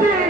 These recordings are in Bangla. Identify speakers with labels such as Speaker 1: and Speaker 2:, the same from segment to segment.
Speaker 1: সন্ত্রাসীদের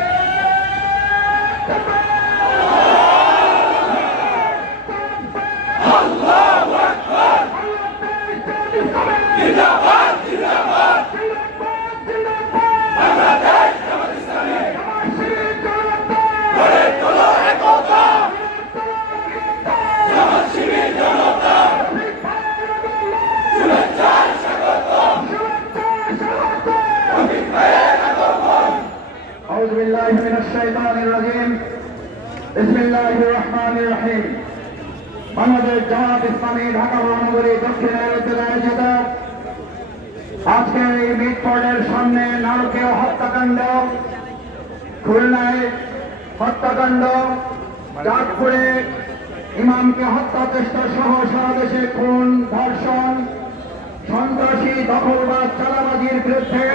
Speaker 1: أعوذ بالله من الشيطان الرجيم بسم الله الرحمن الرحيم বাংলাদেশ জামাত ইসলামী ঢাকা মহানগরী দক্ষিণের উদ্যোগে আয়োজিত আজকের এই মিটফোর্ডের সামনে নারকীয় হত্যাকাণ্ড খুলনায় হত্যাকাণ্ড চাঁদপুরে ইমামকে হত্যা চেষ্টা সহ সারা দেশে খুন ধর্ষণ সন্ত্রাসী দখলবাদ চালাবাজির বিরুদ্ধে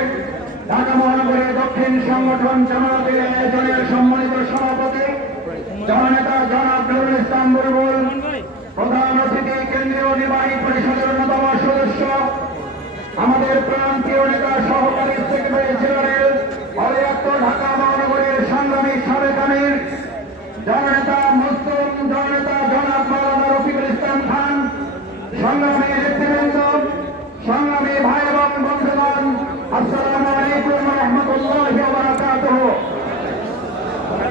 Speaker 1: ঢাকা মহানগরীর দক্ষিণ সংগঠন জামাতের আয়োজনের সম্মানিত সভাপতি, জননেতা জনাব নুরুল ইসলাম বুলবুল, প্রধান অতিথি, কেন্দ্রীয় নির্বাহী পরিষদের অন্যতম সদস্য, আমাদের প্রান্তীয় নেতা সহকারী সেক্রেটারি জেনারেল অলিয়াত্ত ঢাকা মহানগরীর সংগ্রামী সাবেক আমির, জননেতা মুসলিম, জননেতা জনাব মাওলানা রফিকুল ইসলাম খান, সংগ্রামী নেতৃবৃন্দ সংগ্রামী ভাই এবং বন্ধুগণ আসসালামু আলাইকুম রহমতুল্লাহ বারাকাতুহ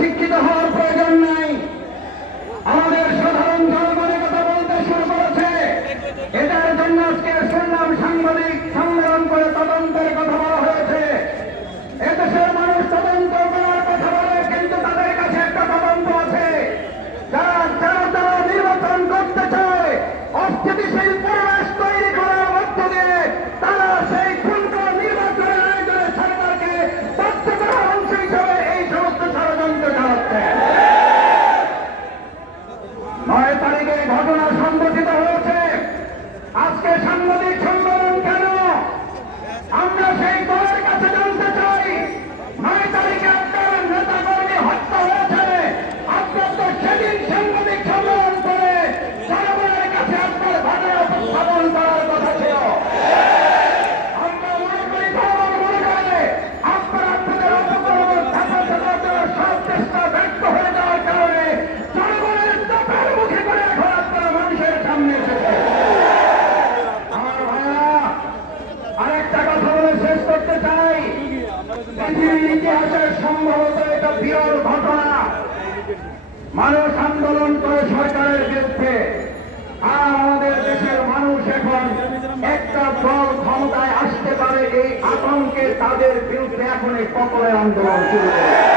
Speaker 1: শিক্ষিত হওয়ার মানুষ আন্দোলন করে সরকারের বিরুদ্ধে। আর আমাদের দেশের মানুষ এখন একটা দল ক্ষমতায় আসতে পারে এই আতঙ্কে তাদের বিরুদ্ধে এখন এই কপলের আন্দোলন শুরু করে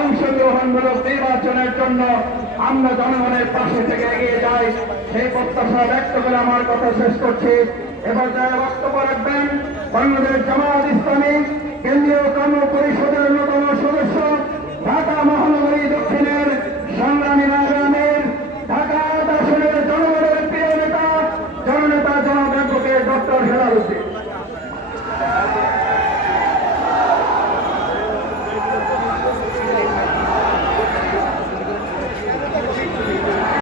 Speaker 1: অংশগ্রহণমূলক নির্বাচনের জন্য আমরা জনগণের পাশে থেকে এগিয়ে যাই। সেই প্রত্যাশা ব্যক্ত করে আমার কথা শেষ করছি। এবার যারা বক্তব্য রাখবেন, বাংলাদেশ জামাত ইসলামী, কেন্দ্রীয় কর্ম পরিষদের অন্যতম সদস্য, ঢাকা মহানগরী দক্ষিণের সংগ্রামী নাগামের ঢাকা দর্শনের জনগণের প্রিয় নেতা, জননেতা জনক ডক্টর হেলাল উদ্দিন।